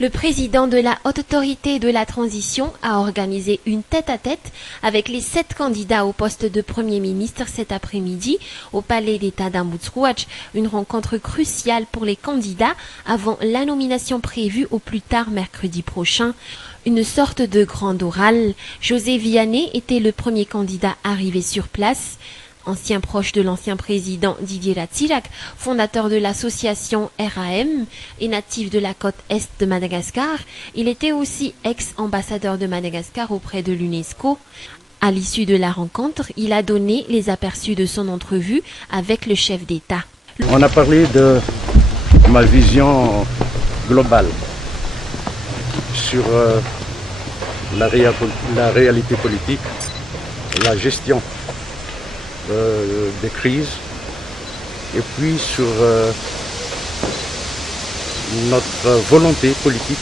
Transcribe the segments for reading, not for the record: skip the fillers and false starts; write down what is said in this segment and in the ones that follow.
Le président de la Haute Autorité de la Transition a organisé une tête-à-tête avec les 7 candidats au poste de Premier ministre cet après-midi au Palais d'État d'Amboutrouach, une rencontre cruciale pour les candidats avant la nomination prévue au plus tard mercredi prochain. Une sorte de grand oral. José Vianney était le premier candidat arrivé sur place. Ancien proche de l'ancien président Didier Ratsirac, fondateur de l'association RAM et natif de la côte est de Madagascar, il était aussi ex-ambassadeur de Madagascar auprès de l'UNESCO. À l'issue de la rencontre, il a donné les aperçus de son entrevue avec le chef d'État. On a parlé de ma vision globale sur la réalité politique, la gestion des crises, et puis sur notre volonté politique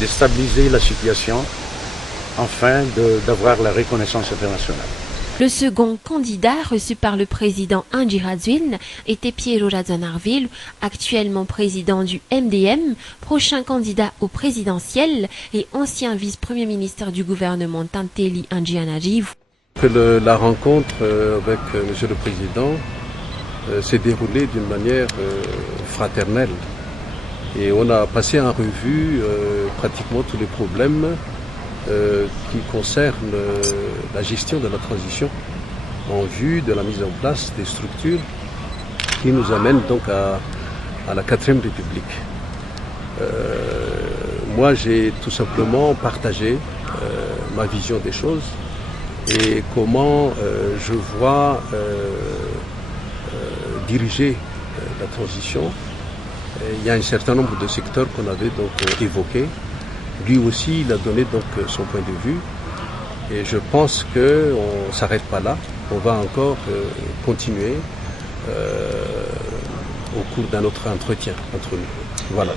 de stabiliser la situation afin d'avoir la reconnaissance internationale. Le second candidat reçu par le président Andry Rajoelina était Piero Razonarvelu, actuellement président du MDM, prochain candidat au présidentiel et ancien vice-premier ministre du gouvernement Tanteli Andrianarivo. La rencontre avec Monsieur le Président s'est déroulée d'une manière fraternelle et on a passé en revue pratiquement tous les problèmes qui concernent la gestion de la transition en vue de la mise en place des structures qui nous amènent donc à la 4e République. Moi j'ai tout simplement partagé ma vision des choses et comment je vois diriger la transition. Il y a un certain nombre de secteurs qu'on avait donc évoqués. Lui aussi, il a donné donc son point de vue. Et je pense qu'on ne s'arrête pas là. On va encore continuer au cours d'un autre entretien entre nous. Voilà.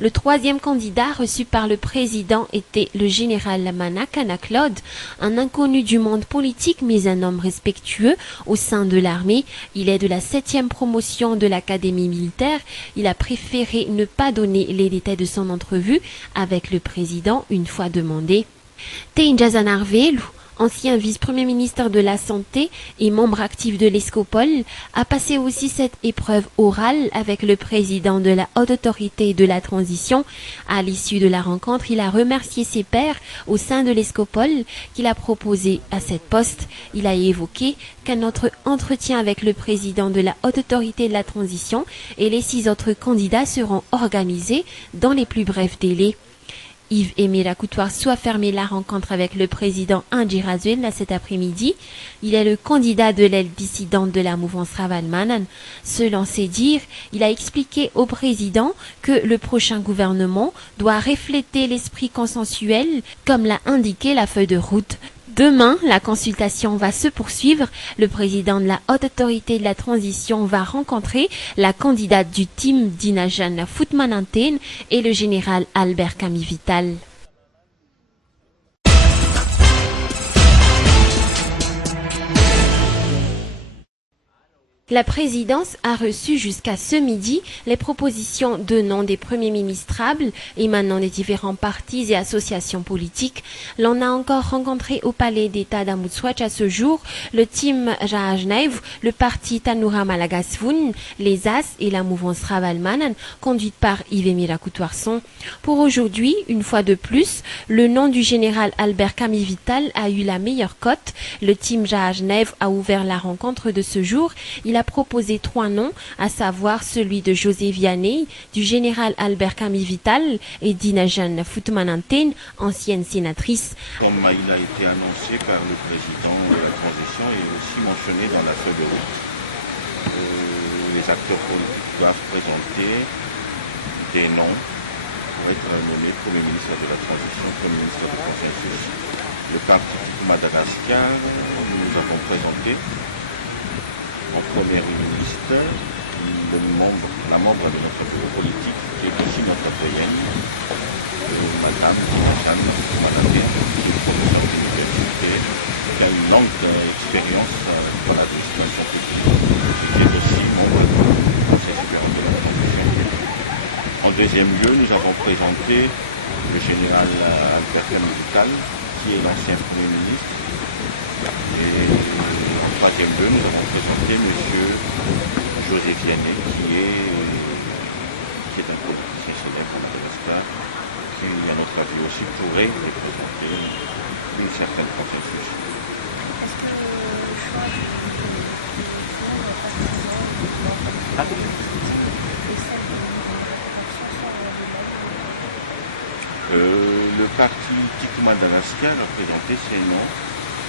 Le troisième candidat reçu par le président était le général Manakana Claude, un inconnu du monde politique mais un homme respectueux au sein de l'armée. Il est de la 7e promotion de l'académie militaire. Il a préféré ne pas donner les détails de son entrevue avec le président une fois demandé. Razonarvelu, ancien vice-premier ministre de la Santé et membre actif de l'ESCOPOL, a passé aussi cette épreuve orale avec le président de la Haute Autorité de la Transition. À l'issue de la rencontre, il a remercié ses pairs au sein de l'ESCOPOL qu'il a proposé à cette poste. Il a évoqué qu'un autre entretien avec le président de la Haute Autorité de la Transition et les 6 autres candidats seront organisés dans les plus brefs délais. Yves-Aimé Lacoutoir soit fermé la rencontre avec le président Andry Rajoelina cet après-midi. Il est le candidat de l'aile dissidente de la mouvance Ravalomanana. Selon ses dires, il a expliqué au président que le prochain gouvernement doit refléter l'esprit consensuel, comme l'a indiqué la feuille de route. Demain, la consultation va se poursuivre. Le président de la Haute Autorité de la Transition va rencontrer la candidate du team Dinajan Futmananten et le général Albert Kamivital. La présidence a reçu jusqu'à ce midi les propositions de noms des premiers ministrables émanant des différents partis et associations politiques. L'on a encore rencontré au Palais d'État d'Amboutrouach à ce jour le team Raajnev, le parti Tanura Malagasvun, les As et la mouvance Ravalomanana, conduite par Yves-Aimé Lacoutoir. Pour aujourd'hui, une fois de plus, le nom du général Albert Kamivital a eu la meilleure cote. Le team Raajnev a ouvert la rencontre de ce jour. Il a proposé 3 noms, à savoir celui de José Vianney, du général Albert Kamivital et d'Inajan Futmananten, ancienne sénatrice. Comme il a été annoncé par le président de la transition et aussi mentionné dans la feuille de route, les acteurs politiques doivent présenter des noms pour être nommés Premier ministre de la transition, Premier ministre de consensus. Le parti Madagascar, nous avons présenté en première ministre la membre de notre bureau politique qui est aussi notre doyenne, Madame Dinajan Futmananten, qui est professeure d'université, qui a une longue expérience dans l'administration publique et qui est aussi membre du Conseil supérieur de la transition. En deuxième lieu, nous avons présenté le général Albert Vital, qui est l'ancien Premier ministre. Et en troisième lieu, nous avons présenté M. José Vianney, qui est un politicien célèbre à Madagascar, qui, à notre avis aussi, pourrait représenter une certaine consensus. Est-ce que le choix du nom de la et celle de l'intégration sont le parti Tikou Madagascar a présenté ses noms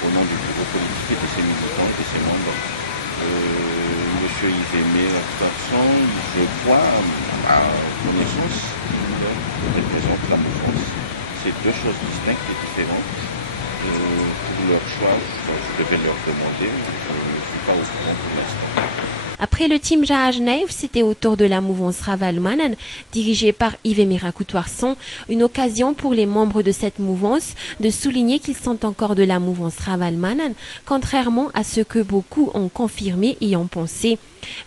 au nom du bureau politique et de ses militants et de ses membres. Monsieur Yves de toute façon, je crois, à connaissance, il représente la mouvance. C'est deux choses distinctes et différentes. Pour leur choix, je vais leur demander, je ne suis pas au courant pour l'instant. Après le team Jahajnev, c'était au tour de la mouvance Ravalmanan, dirigée par Yves Coutoirson, une occasion pour les membres de cette mouvance de souligner qu'ils sont encore de la mouvance Ravalmanan, contrairement à ce que beaucoup ont confirmé et ont pensé.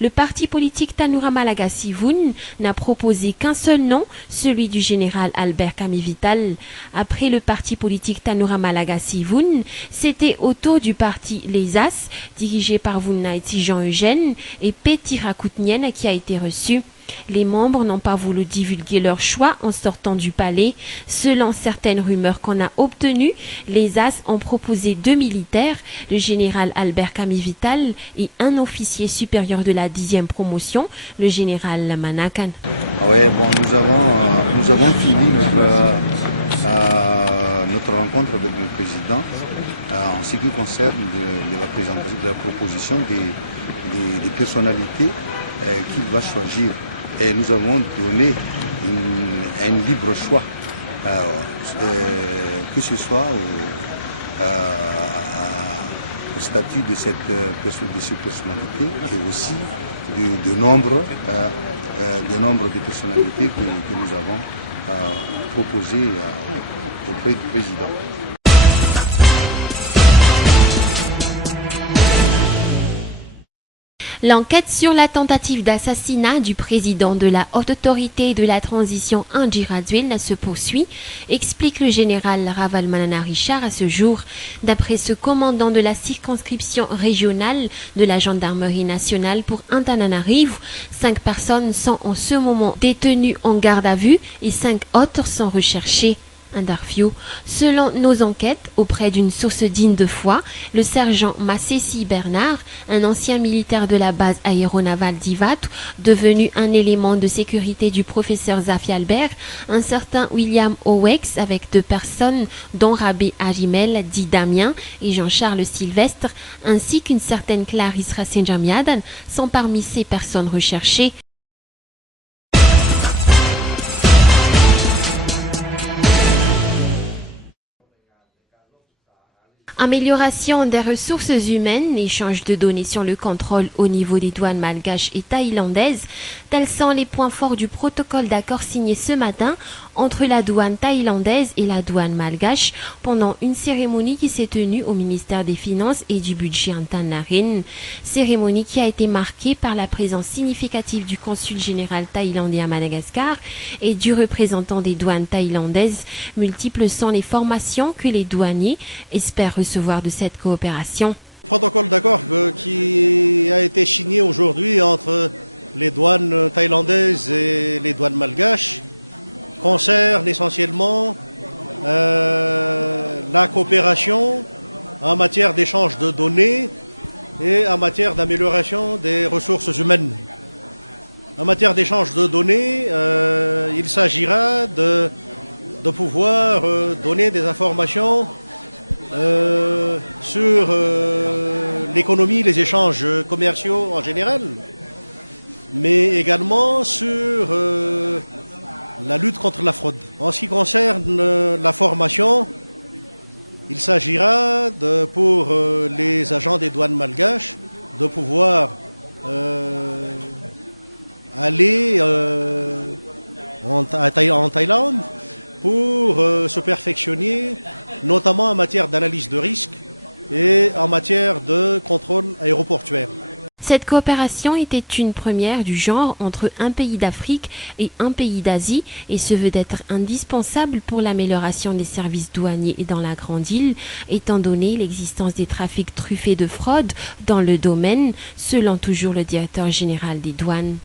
Le parti politique Tanura Malagasy Voun n'a proposé qu'un seul nom, celui du général Albert Vital. Après le parti politique Tanura Malagasy Voun, c'était au tour du parti Les As, dirigé par Vounaiti Jean-Eugène, et Petira Koutnienne qui a été reçu. Les membres n'ont pas voulu divulguer leur choix en sortant du palais. Selon certaines rumeurs qu'on a obtenues, les As ont proposé 2 militaires, le général Albert Vital et un officier supérieur de la 10e promotion, le général Lamanakan. Oui, bon, nous avons fini notre rencontre avec le président en ce qui concerne de la proposition des personnalités qu'il va choisir. Et nous avons donné un libre choix, que ce soit au statut de cette personnalité, et aussi du nombre de personnalités que nous avons proposées auprès du président. L'enquête sur la tentative d'assassinat du président de la Haute Autorité de la Transition Indira Dwel se poursuit, explique le général Ravalmanana Richard à ce jour. D'après ce commandant de la circonscription régionale de la gendarmerie nationale pour Antananarivo, 5 personnes sont en ce moment détenues en garde à vue et 5 autres sont recherchées. Interview. Selon nos enquêtes, auprès d'une source digne de foi, le sergent Massessi Bernard, un ancien militaire de la base aéronavale d'Ivatu, devenu un élément de sécurité du professeur Zafi Albert, un certain William Owex avec 2 personnes, dont Rabé Arimel, dit Damien, et Jean-Charles Sylvestre, ainsi qu'une certaine Clarisse Rassenjamiadan, sont parmi ces personnes recherchées. Amélioration des ressources humaines, échange de données sur le contrôle au niveau des douanes malgaches et thaïlandaises, tels sont les points forts du protocole d'accord signé ce matin entre la douane thaïlandaise et la douane malgache pendant une cérémonie qui s'est tenue au ministère des Finances et du Budget Antannarin. Cérémonie qui a été marquée par la présence significative du consul général thaïlandais à Madagascar et du représentant des douanes thaïlandaises. Multiples sont les formations que les douaniers espèrent recevoir de cette coopération. Le protocole d'accord qui a été signé aujourd'hui entre les douanes thaïlandaises et les douanes malgaches concerne essentiellement la coopération en matière d'échange de données et en matière d'amélioration des ressources humaines. En matière d'échange de données, il s'agira de pouvoir donner des informations sur l'économie, les échanges commerciaux en général, mais également sur la lutte contre la fraude. En ce qui concerne la formation, il s'agira pour les agents des douanes malgaches de pouvoir aller en Thaïlande pour se perfectionner, notamment en matière d'analyse de risque et en matière de contrôle aéroportuaire. Cette coopération était une première du genre entre un pays d'Afrique et un pays d'Asie et se veut d'être indispensable pour l'amélioration des services douaniers dans la Grande Île, étant donné l'existence des trafics truffés de fraude dans le domaine, selon toujours le directeur général des douanes.